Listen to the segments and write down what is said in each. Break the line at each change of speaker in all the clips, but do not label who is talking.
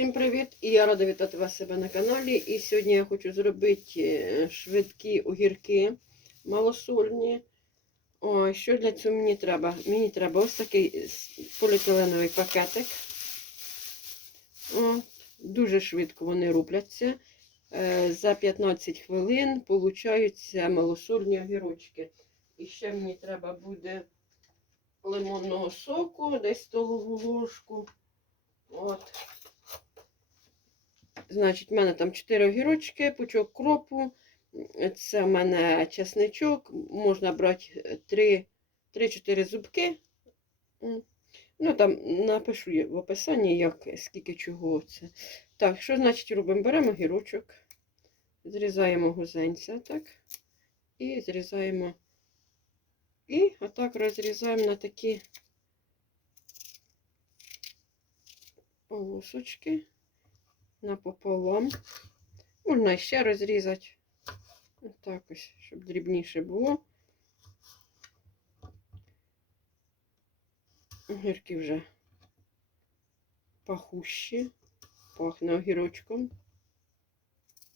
Всім привіт! І я рада вітати вас себе на каналі. І сьогодні я хочу зробити е, швидкі огірки малосольні. О, що для цього мені треба? Мені треба ось такий поліетиленовий пакетик. О, дуже швидко вони рубляться. Е, За 15 хвилин получаються малосольні огірочки. І ще мені треба буде лимонного соку, десь столову ложку. От. Значить, в мене там 4 огірочки, пучок кропу. Це в мене чесничок. Можна брати 3-4 зубки. Ну, там напишу в описанні, як, скільки чого це. Так, що значить робимо? Беремо огірочок, зрізаємо гузенця, так. І зрізаємо. І отак розрізаємо на такі полосочки напополам. Можна ще розрізати. Отак ось, щоб дрібніше було. Огірки вже пахущі. Пахне огірочком.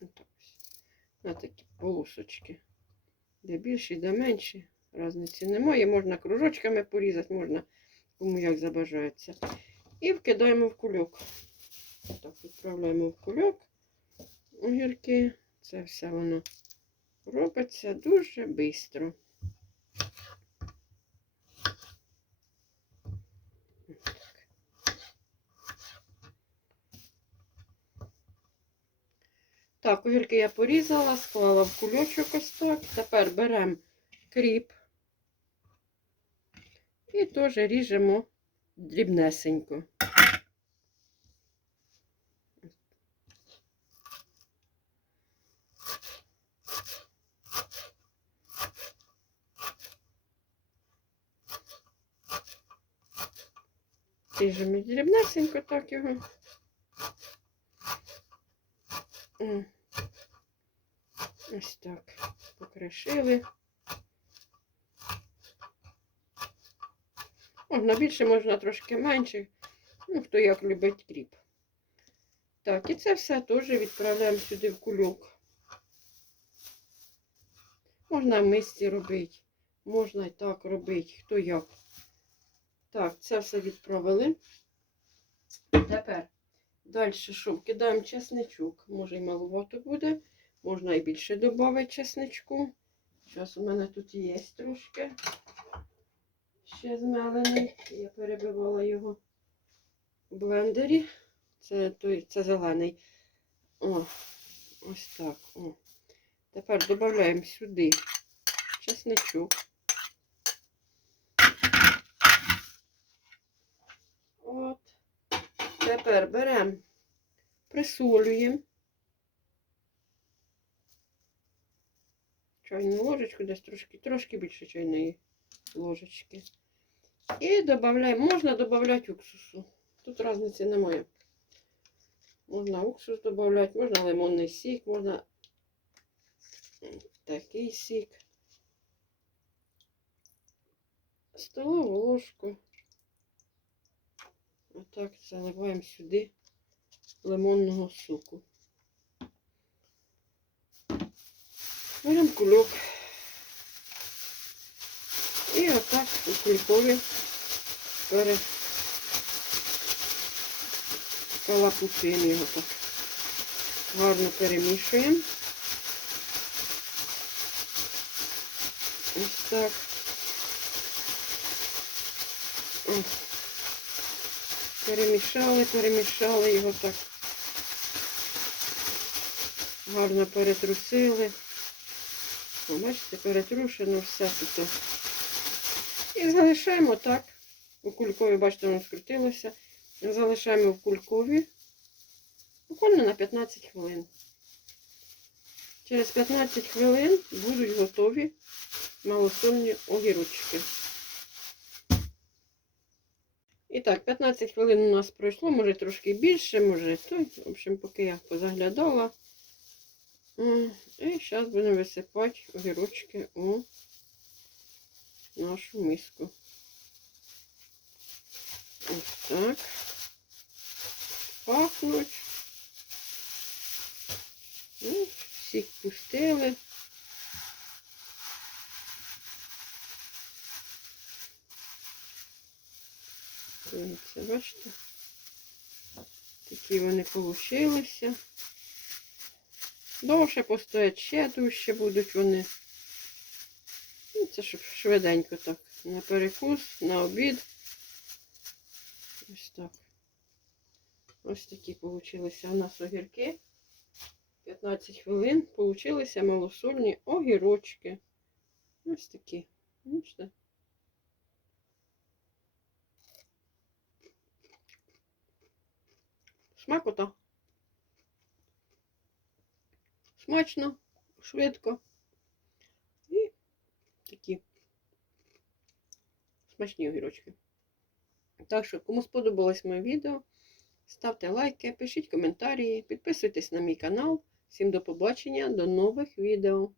Отак ось. На такі полосочки. Де більші, де менші. Разниці немає. Можна кружочками порізати, можна кому як забажається. І вкидаємо в кульок. Так, відправляємо в кульок огірки. Це все воно робиться дуже швидко. Так, огірки я порізала, склала в кульочок ось так. Тепер беремо кріп і теж ріжемо дрібнесенько. Ріжемо дрібнесенько так його. Ось так покришили. Можна більше, можна трошки менше. Ну, хто як любить кріп. Так, і це все теж відправляємо сюди в кульок. Можна в мисці робити, можна і так робити, хто як. Так, це все відправили. Тепер далі що? Кидаємо чесничок. Може і маловато буде. Можна і більше додати чесничку. Зараз у мене тут є трошки. Ще змелений. Я перебивала його в блендері. Це той, це зелений. О, ось так. О. Тепер додаємо сюди чесничок. От. Тепер беремо, присолюємо. Чайну ложечку, десь трошки, трошки більше чайної ложечки. І додаємо, можна додати уксусу. Тут різниці немає. Можна уксус додати, можна лимонний сік, можна такий сік. Столову ложку. Отак заливаємо сюди лимонного соку. Беремо кульок. І отак у кулькові перекалапушуємо його так. Гарно перемішуємо. Ось так. Ось. Перемішали, перемішали його так. Гарно перетрусили. О, бачите, перетрушено все тут. І залишаємо так. У кулькові, бачите, воно скрутилося. Залишаємо в кулькові буквально на 15 хвилин. Через 15 хвилин будуть готові малосольні огірочки. І так, 15 хвилин у нас пройшло, може трошки більше, може той. В общем, поки я позаглядала. І зараз будемо висипати огірочки у нашу миску. Ось так. пахнуть. Ну, сік пустили. Дивіться, бачите? Такі вони получилися. Довше постоять ще дужче будуть вони. Ну, це щоб швиденько так. На перекус, на обід. Ось так. Ось такі получилися у нас огірки. 15 хвилин получилися малосольні огірочки. Ось такі. Бачите? Смакота. Смачно, швидко. І такі смачні огірочки. Так що, кому сподобалось моє відео, ставте лайки, пишіть коментарі, підписуйтесь на мій канал. Всім до побачення, до нових відео.